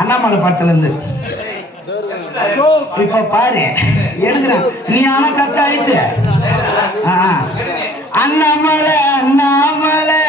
அண்ணாமலை படத்துல இருந்து இப்ப பாரு எடுக்கிறேன். நீ ஆனா கஷ்டம் ஆயிட்டு அண்ணாமலை அண்ணாமலை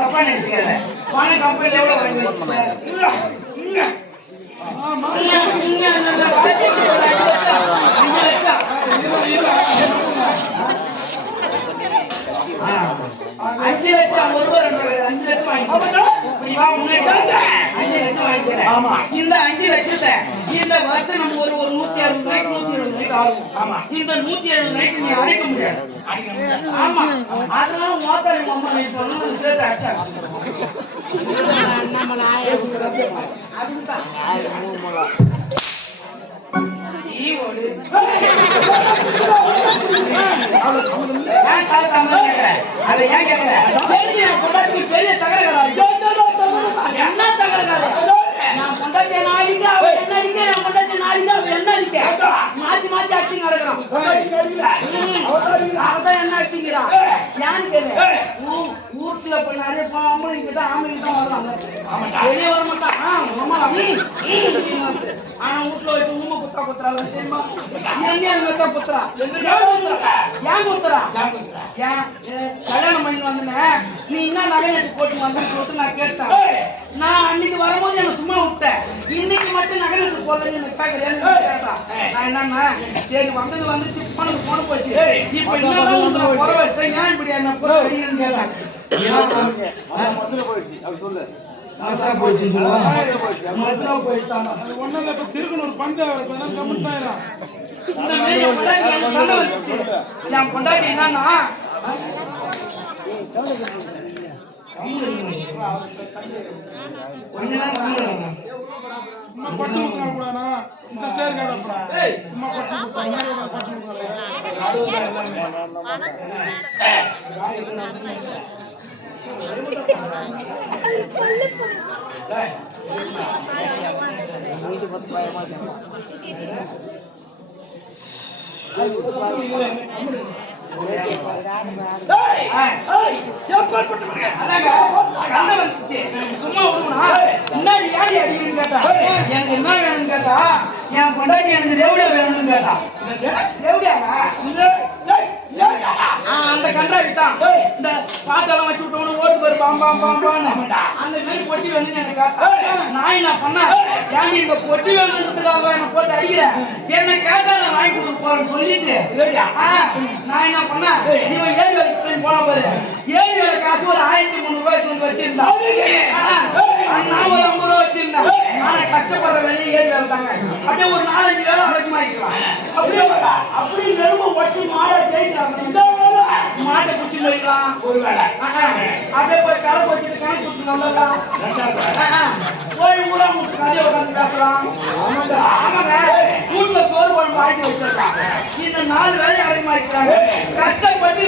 தப்பா நினைச்சுக்காத. கம்பெனில எவ்வளவு அஞ்சு லட்சம் இந்த 5 லட்சத்தை இந்த வருஷம் நம்ம ஒரு 160 ஆகும். இந்த 170 நீ அடைக்க முடியாது. ஆமா, அதனால மோத்தாரி மாமா சேர்த்து அடிச்சா பெரிய தகரகாரா என்ன தகரகாரா? நான் பொண்டாட்டிய நாடிக்க அவன் என்ன அடிக்க, என் பொண்டாட்டிய நாடிக்க அவன் என்ன அடிக்க, மாத்தி மாத்தி அடிச்சுங்க நடக்கிறான். அவதான் என்ன அடிச்சுங்கிறான் ஏன்னு கேளு. ஊர்ல போய் நிறைய ஆம்பளைங்க கிட்ட ஆம்பளைங்க தான் வருவாங்க, வெளியே வர மாட்டான். ஆனா வீட்டுல வச்சு ஊமை குத்தா குத்துறாங்க தெரியுமா? மெத்தா குத்துறா ஏன் குத்துறா? ஏன் கல்யாணம் பண்ணி வந்தேன் நீ என்ன நகைநட்டு போட்டு வந்தேன்னு சொல்லிட்டு நான் கேட்டேன். நான் அன்னைக்கு வரும்போது என்ன சும்மா விட்டேன், இன்னைக்கு மட்டும் நகைநட்டு போடலன்னு எனக்கு கேட்டான். நான் என்னன்னா சரி வந்தது வந்துச்சு போனது போன போச்சு, இப்ப என்ன குறை வச்சேன் ஏன் இப்படி என்ன குறை அடிக்கணும்னு கேட்டாங்க. திருக்கணும் பண்ட என் பொண்டாட்டி என்னன்னா சும்மா எனக்கு என்ன வேணும்னு கேட்டா என் பொண்டாட்டி எனக்கு ரெவடியா வேணும்னு கேட்டா. அந்த கண்டாடி தான் இந்த பாட்டெல்லாம் வச்சு விட்டோம்னு ஓட்டு போய் பாம்பான்னு அந்த மாதிரி பொட்டி வேணும்னு எனக்கு கேட்டா. நான் என்ன பண்ண ஏன் இந்த பொட்டி வேணுன்றதுக்காக என்ன போட்டு அடிக்கிற, என்ன கேட்டா நான் வாங்கி கொடுக்க போறேன்னு சொல்லிட்டு நான் என்ன பண்ண இவன் ஏரி வேலைக்கு போன போது ஏரி வேலை காசு ஒரு 1300 ரூபாய் வச்சிருந்தா, நான் ஒரு 50 ரூபாய் வச்சிருந்தேன். ஆனா கஷ்டப்படுற வேலையை ஏரி வேலை தாங்க, அப்படியே ஒரு 4-5 வேலை அடக்கமாக்கலாம். அப்படி நெரும்ப வச்சு மாடை தேய்க்கிறாங்க, மாட்டை குச்சி போயிடலாம் ஒரு வேலை. அப்படியே போய் களை போச்சுட்டு கணக்கு குத்து நல்லலாம் போய் ஊரா முட்டு கதையை உட்காந்து பேசலாம். ஆமாங்க, வீட்டுல சோறு குழம்பு ஆக்கி வச்சிருக்காங்க. இந்த 4 வேலையை அடக்கமாக்கிறாங்க. கஷ்டப்பட்டு